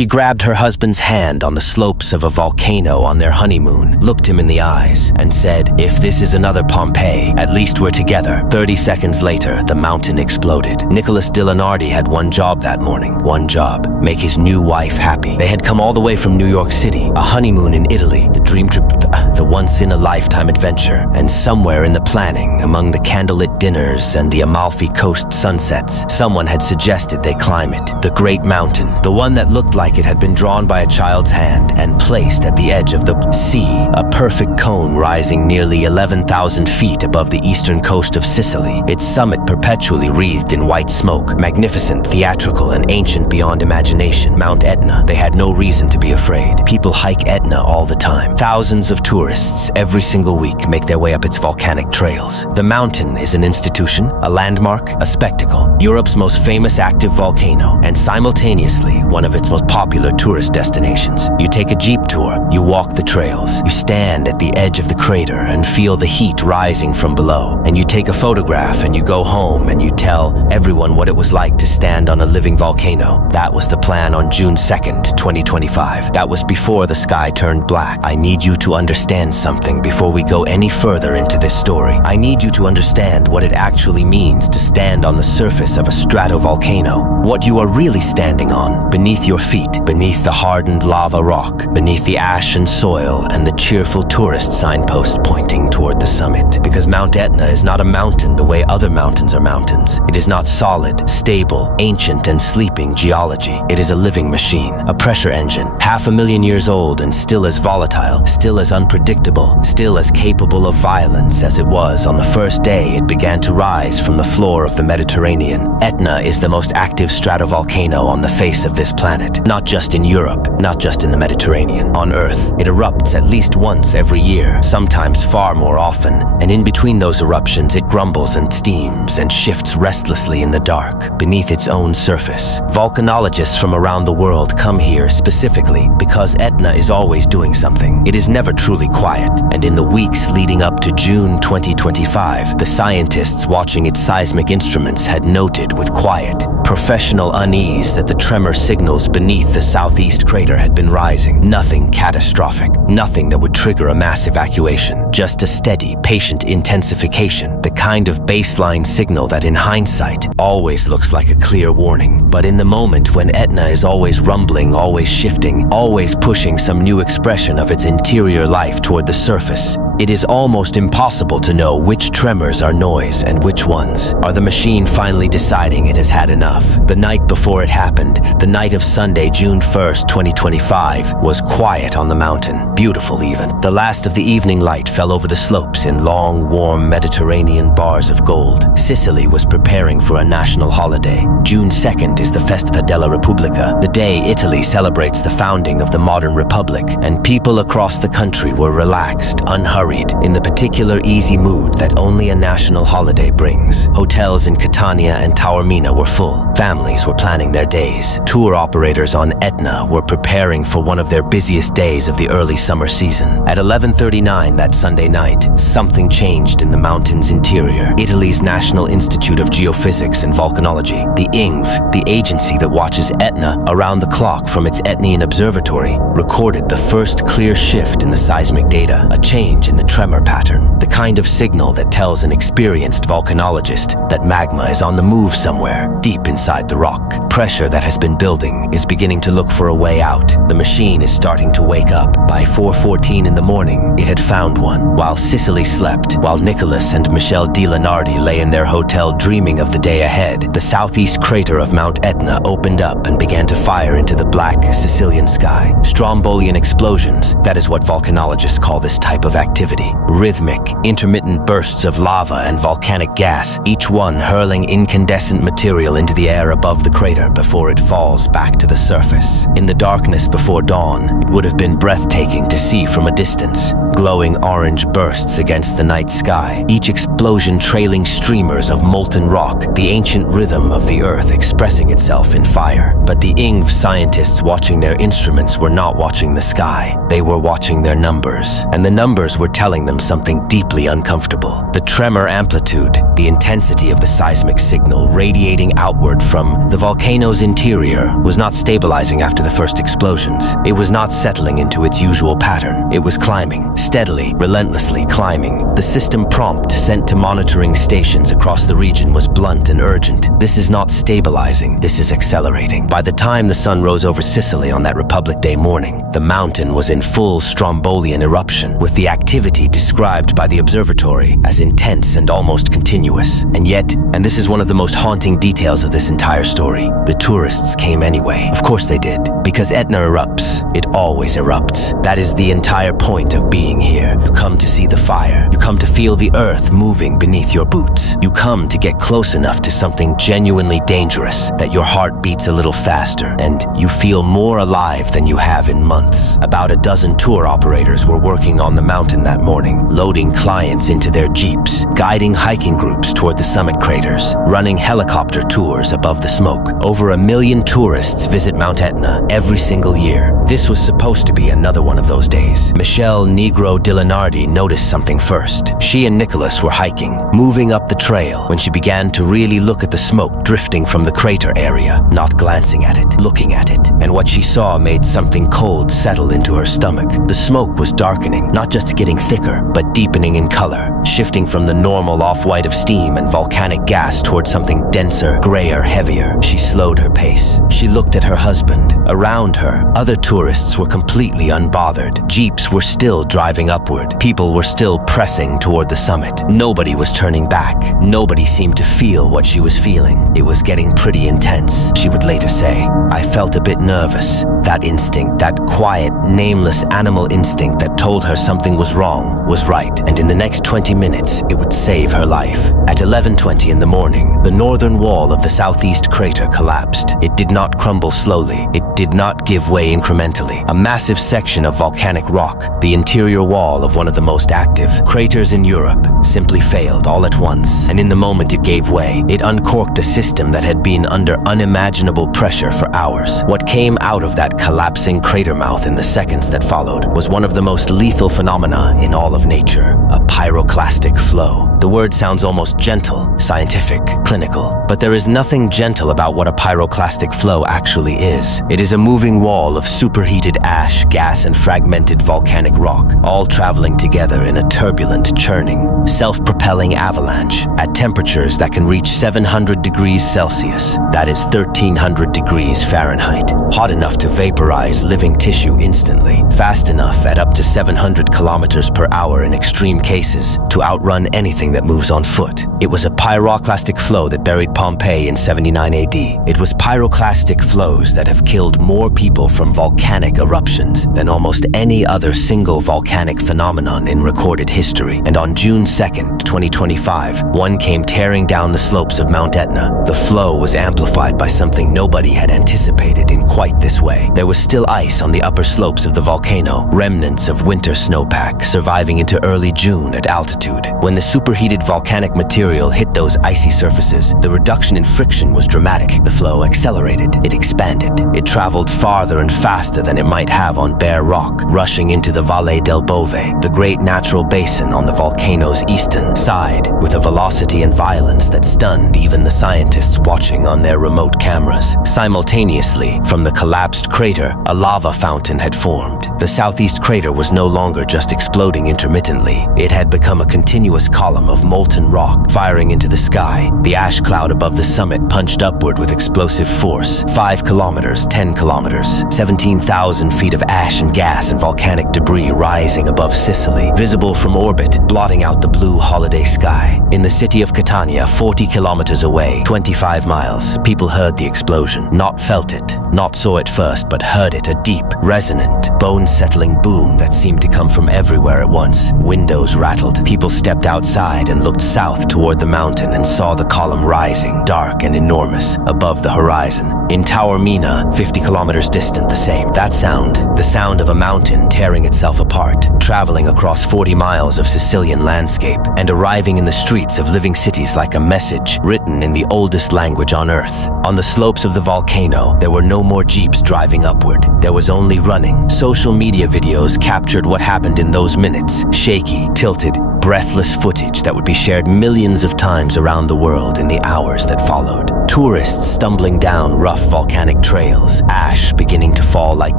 She grabbed her husband's hand on the slopes of a volcano on their honeymoon, looked him in the eyes, and said, "If this is another Pompeii, at least we're together." 30 seconds later, the mountain exploded. Nicholas DiLeonardi had one job that morning. One job: make his new wife happy. They had come all the way from New York City, a honeymoon in Italy, the dream trip, the once-in-a-lifetime adventure. And somewhere in the planning, among the candlelit dinners and the Amalfi Coast sunsets, someone had suggested they climb it. The great mountain, the one that looked like it had been drawn by a child's hand and placed at the edge of the sea, a perfect cone rising nearly 11,000 feet above the eastern coast of Sicily, its summit perpetually wreathed in white smoke, magnificent, theatrical, and ancient beyond imagination. Mount Etna. They had no reason to be afraid. People hike Etna all the time. Thousands of tourists every single week make their way up its volcanic trails. The mountain is an institution, a landmark, a spectacle, Europe's most famous active volcano, and simultaneously one of its most popular tourist destinations. You take a jeep tour, you walk the trails, you stand at the edge of the crater and feel the heat rising from below, and you take a photograph and you go home and you tell everyone what it was like to stand on a living volcano. That was the plan on June 2nd, 2025. That was before the sky turned black. I need you to understand something before we go any further into this story. I need you to understand what it actually means to stand on the surface of a stratovolcano. What you are really standing on, beneath your feet, beneath the hardened lava rock, beneath the ash and soil and the cheerful tourist signpost pointing toward the summit. Because Mount Etna is not a mountain the way other mountains are mountains. It is not solid, stable, ancient, and sleeping geology. It is a living machine, a pressure engine, 500,000 years old and still as volatile, still as unpredictable, still as capable of violence as it was on the first day it began to rise from the floor of the Mediterranean. Etna is the most active stratovolcano on the face of this planet, not just in Europe, not just in the Mediterranean. On Earth, it erupts at least once every year, sometimes far more often, and in between those eruptions it grumbles and steams and shifts restlessly in the dark, beneath its own surface. Volcanologists from around the world come here specifically because Etna is always doing something. It is never truly quiet, and in the weeks leading up to June 2025, the scientists watching its seismic instruments had noted with quiet, professional unease that the tremor signals beneath the southeast crater had been rising. Nothing catastrophic, nothing that would trigger a mass evacuation, just a steady, patient intensification, the kind of baseline signal that in hindsight always looks like a clear warning. But in the moment when Etna is always rumbling, always shifting, always pushing some new expression of its interior life toward the surface, it is almost impossible to know which tremors are noise and which ones are the machine finally deciding it has had enough. The night before it happened, the night of Sunday, June 1st, 2025, was quiet on the mountain, beautiful even. The last of the evening light fell over the slopes in long, warm Mediterranean bars of gold. Sicily was preparing for a national holiday. June 2nd is the Festa della Repubblica, the day Italy celebrates the founding of the modern republic, and people across the country were relaxed, unhurried, in the particular easy mood that only a national holiday brings. Hotels in Catania and Taormina were full. Families were planning their days. Tour operators on Etna were preparing for one of their busiest days of the early summer season. At 11:39 that Sunday night, something changed in the mountain's interior. Italy's National Institute of Geophysics and Volcanology, the INGV, the agency that watches Etna around the clock from its Etnian observatory, recorded the first clear shift in the seismic data, a change in the tremor pattern, the kind of signal that tells an experienced volcanologist that magma is on the move somewhere, deep inside the rock. Pressure that has been building is beginning to look for a way out. The machine is starting to wake up. By 4:14 in the morning, it had found one. While Sicily slept, while Nicholas and Marcello DiLeonardi lay in their hotel dreaming of the day ahead, the southeast crater of Mount Etna opened up and began to fire into the black Sicilian sky. Strombolian explosions, that is what volcanologists call this type of activity. Rhythmic, intermittent bursts of lava and volcanic gas, each one hurling incandescent material into the air above the crater before it falls back to the surface. In the darkness before dawn, it would have been breathtaking to see from a distance, glowing orange bursts against the night sky, each explosion trailing streamers of molten rock, the ancient rhythm of the earth expressing itself in fire. But the INGV scientists watching their instruments were not watching the sky. They were watching their numbers, and the numbers were telling them something deeply uncomfortable. The tremor amplitude, the intensity of the seismic signal radiating outward from the volcano's interior, was not stabilizing after the first explosions. It was not settling into its usual pattern. It was climbing, steadily, relentlessly climbing. The system prompt sent to monitoring stations across the region was blunt and urgent. This is not stabilizing, this is accelerating. By the time the sun rose over Sicily on that Republic Day morning, the mountain was in full Strombolian eruption, with the activity described by the observatory as intense and almost continuous. And yet, and this is one of the most haunting details of this entire story, the tourists came anyway. Of course they did, because Etna erupts. It always erupts. That is the entire point of being here. You come to see the fire. You come to feel the earth moving beneath your boots. You come to get close enough to something genuinely dangerous that your heart beats a little faster and you feel more alive than you have in months. About a dozen tour operators were working on the mountain that morning, loading clients into their jeeps, guiding hiking groups toward the summit craters, running helicopter tours above the smoke. Over 1 million tourists visit Mount Etna every single year. This was supposed to be another one of those days. Michelle Nigro-DiLeonardi noticed something first. She and Nicholas were hiking, moving up the trail, when she began to really look at the smoke drifting from the crater area, not glancing at it, looking at it. And what she saw made something cold settle into her stomach. The smoke was darkening, not just getting thicker, but deepening in color, shifting from the normal off-white of steam and volcanic gas toward something denser, grayer, heavier. She slowed her pace. She looked at her husband. Around her, other tourists were completely unbothered. Jeeps were still driving upward. People were still pressing toward the summit. Nobody was turning back. Nobody seemed to feel what she was feeling. It was getting pretty intense, she would later say. I felt a bit nervous. That instinct, that quiet, nameless animal instinct that told her something was wrong, was right. And in the next 20 minutes, it would save her life. At 11:20 in the morning, the northern wall of the southeast crater collapsed. It did not crumble slowly. It did not give way incrementally. A massive section of volcanic rock, the interior wall of one of the most active craters in Europe, simply failed all at once. And in the moment it gave way, it uncorked a system that had been under unimaginable pressure for hours. What came out of that collapsing crater mouth in the seconds that followed was one of the most lethal phenomena in all of nature, a pyroclastic flow. The word sounds almost gentle, scientific, clinical, but there is nothing gentle about what a pyroclastic flow actually is. It is a moving wall of superheated ash, gas, and fragmented volcanic rock, all traveling together in a turbulent, churning, self-propelling avalanche at temperatures that can reach 700 degrees Celsius. That is 1,300 degrees Fahrenheit. Hot enough to vaporize living tissue instantly, fast enough at up to 700 kilometers per hour in extreme cases to outrun anything that moves on foot. It was a pyroclastic flow that buried Pompeii in 79 AD. It was pyroclastic flows that have killed more people from volcanic eruptions than almost any other single volcanic phenomenon in recorded history. And on June 2nd, 2025, one came tearing down the slopes of Mount Etna. The flow was amplified by something nobody had anticipated in quite this way. There was still ice on the upper slopes of the volcano, remnants of winter snowpack surviving into early June at altitude. When the superheated volcanic material hit those icy surfaces, the reduction in friction was dramatic. The flow accelerated. It expanded. It traveled farther and faster than it might have on bare rock, rushing into the Valle del Bove, the great natural basin on the volcano's eastern side, with a velocity and violence that stunned even the scientists watching on their remote cameras. Simultaneously, from the collapsed crater, a lava fountain had formed. The southeast crater was no longer just exploding intermittently. It had become a continuous column of molten rock firing into the sky. The ash cloud above the summit punched upward with explosive force. 5 kilometers, 10 kilometers, 17,000 feet of ash and gas and volcanic debris rising above Sicily, visible from orbit, blotting out the blue holiday sky. In the city of Catania, 40 kilometers away, 25 miles, people heard the explosion. Not felt it, not saw it first, but heard it, a deep, resonant, bone unsettling boom that seemed to come from everywhere at once. Windows rattled. People stepped outside and looked south toward the mountain and saw the column rising, dark and enormous, above the horizon. In Taormina, 50 kilometers distant, the same. That sound, the sound of a mountain tearing itself apart, traveling across 40 miles of Sicilian landscape, and arriving in the streets of living cities like a message written in the oldest language on Earth. On the slopes of the volcano, there were no more jeeps driving upward. There was only running. Social media videos captured what happened in those minutes. Shaky, tilted, breathless footage that would be shared millions of times around the world in the hours that followed. Tourists stumbling down rough volcanic trails, ash beginning to fall like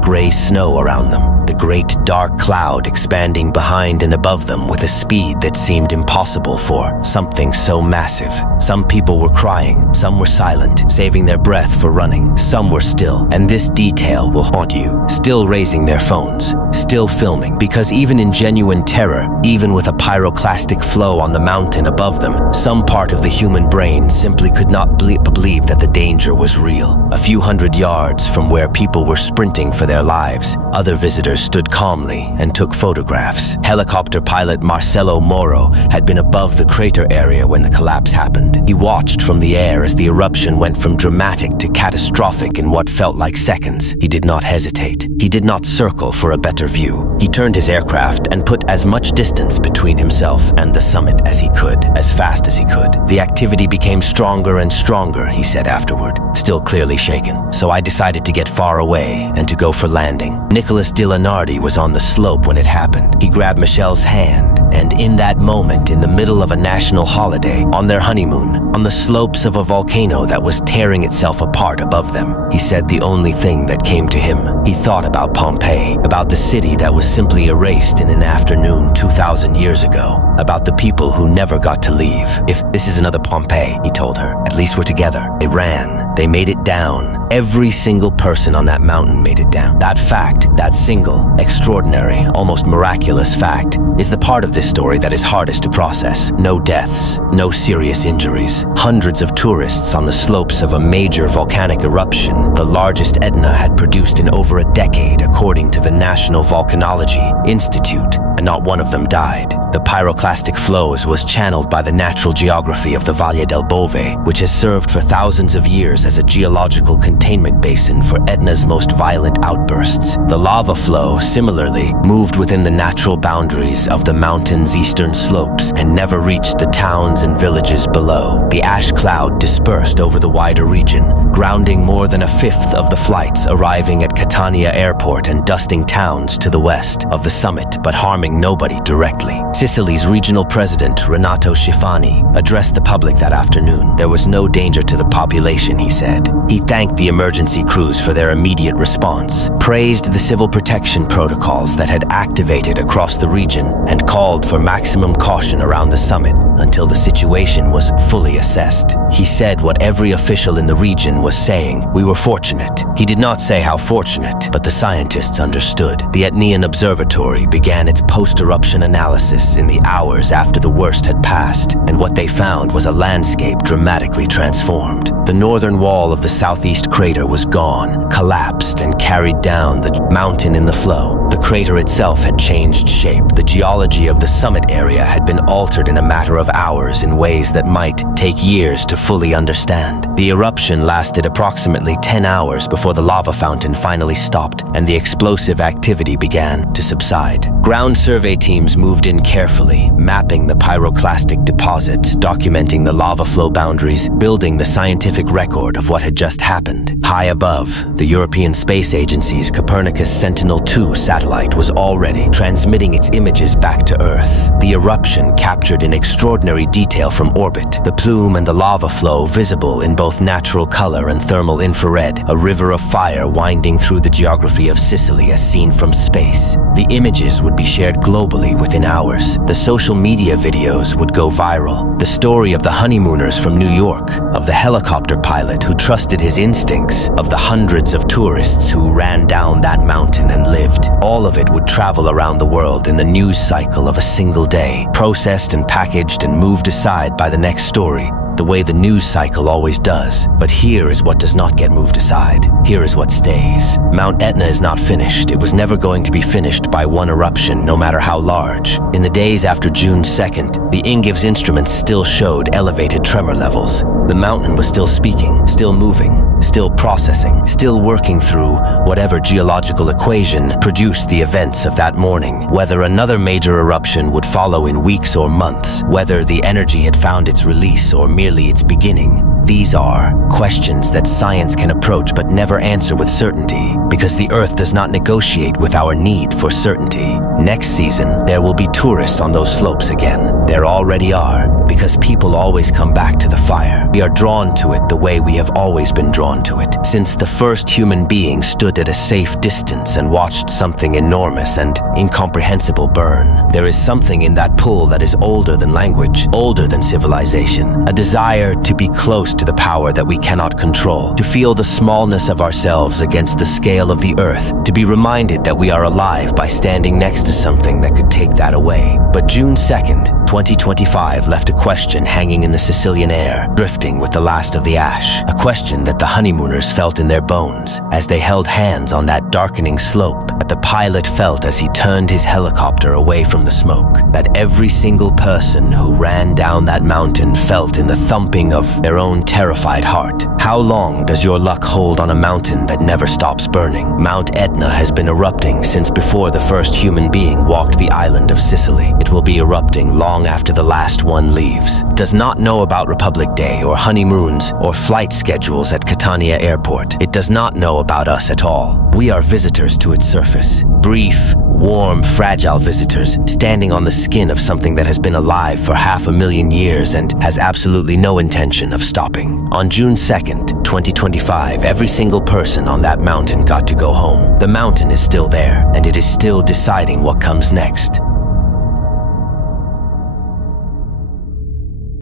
gray snow around them, the great dark cloud expanding behind and above them with a speed that seemed impossible for something so massive. Some people were crying, some were silent, saving their breath for running, some were still, and this detail will haunt you, still raising their phones, still filming, because even in genuine terror, even with a pyroclastic flow on the mountain above them, some part of the human brain simply could not believe that the danger was real. A few hundred yards from where people were sprinting for their lives, other visitors stood calmly and took photographs. Helicopter pilot Marcello Moro had been above the crater area when the collapse happened. He watched from the air as the eruption went from dramatic to catastrophic in what felt like seconds. He did not hesitate. He did not circle for a better view. He turned his aircraft and put as much distance between himself and the summit as he could, as fast as he could. The activity became stronger and stronger, he said afterward, still clearly shaken. So I decided to get far away and to go for landing. Nicholas DiLeonardi was on the slope when it happened. He grabbed Michelle's hand, and in that moment, in the middle of a national holiday, on their honeymoon, on the slopes of a volcano that was tearing itself apart above them, he said the only thing that came to him. He thought about Pompeii, about the city that was simply erased in an afternoon 2,000 years ago, about the people who never got to leave. If this is another Pompeii, he told her, at least we're together. They ran. They made it down. Every single person on that mountain made it down. That fact, that single, extraordinary, almost miraculous fact, is the part of this story that is hardest to process. No deaths, no serious injuries. Hundreds of tourists on the slopes of a major volcanic eruption, the largest Etna had produced in over a decade, according to the National Volcanology Institute, and not one of them died. The pyroclastic flows was channeled by the natural geography of the Valle del Bove, which has served for thousands of years as a geological containment basin for Etna's most violent outbursts. The lava flow, similarly, moved within the natural boundaries of the mountain's eastern slopes and never reached the towns and villages below. The ash cloud dispersed over the wider region, grounding more than a fifth of the flights arriving at Catania Airport and dusting towns to the west of the summit, but harming nobody directly. Sicily's regional president, Renato Schifani, addressed the public that afternoon. There was no danger to the population, he said. He thanked the emergency crews for their immediate response, praised the civil protection protocols that had activated across the region, and called for maximum caution around the summit until the situation was fully assessed. He said what every official in the region was saying. We were fortunate. He did not say how fortunate, but the scientists understood. The Etnean Observatory began its post-eruption analysis in the hours after the worst had passed, and what they found was a landscape dramatically transformed. The northern wall of the southeast crater was gone, collapsed, and carried down the mountain in the flow. The crater itself had changed shape. The geology of the summit area had been altered in a matter of hours in ways that might take years to fully understand. The eruption lasted approximately 10 hours before the lava fountain finally stopped and the explosive activity began to subside. Ground survey teams moved in carefully, mapping the pyroclastic deposits, documenting the lava flow boundaries, building the scientific record of what had just happened. High above, the European Space Agency's Copernicus Sentinel-2 satellite was already transmitting its images back to Earth. The eruption captured in extraordinary detail from orbit, the plume and the lava flow visible in both natural color and thermal infrared, a river of fire winding through the geography of Sicily as seen from space. The images would be shared globally within hours. The social media videos would go viral. The story of the honeymooners from New York, of the helicopter pilot who trusted his instincts, of the hundreds of tourists who ran down that mountain and lived. All of it would travel around the world in the news cycle of a single day, processed and packaged and moved aside by the next story. the way the news cycle always does. But here is what does not get moved aside. Here is what stays. Mount Etna is not finished. It was never going to be finished by one eruption, no matter how large. In the days after June 2nd, the INGV's instruments still showed elevated tremor levels. The mountain was still speaking, still moving, still processing, still working through whatever geological equation produced the events of that morning. Whether another major eruption would follow in weeks or months, whether the energy had found its release or merely its beginning, these are questions that science can approach but never answer with certainty, because the Earth does not negotiate with our need for certainty. Next season, there will be tourists on those slopes again. There already are, because people always come back to the fire. We are drawn to it the way we have always been drawn to it. Since the first human being stood at a safe distance and watched something enormous and incomprehensible burn, there is something in that pull that is older than language, older than civilization, a desire to be close to the power that we cannot control, to feel the smallness of ourselves against the scale of the Earth, to be reminded that we are alive by standing next to something that could take that away. But June 2nd, 2025 left a question hanging in the Sicilian air, drifting with the last of the ash, a question that the honeymooners felt in their bones as they held hands on that darkening slope, that the pilot felt as he turned his helicopter away from the smoke, that every single person who ran down that mountain felt in the thumping of their own terrified heart. How long does your luck hold on a mountain that never stops burning? Mount Etna has been erupting since before the first human being walked the island of Sicily. It will be erupting long after the last one leaves. Does not know about Republic Day or honeymoons or flight schedules at Catania Airport. It does not know about us at all. We are visitors to its surface. Brief, warm, fragile visitors, standing on the skin of something that has been alive for 500,000 years and has absolutely no intention of stopping. On June 2nd, 2025, every single person on that mountain got to go home. The mountain is still there, and it is still deciding what comes next.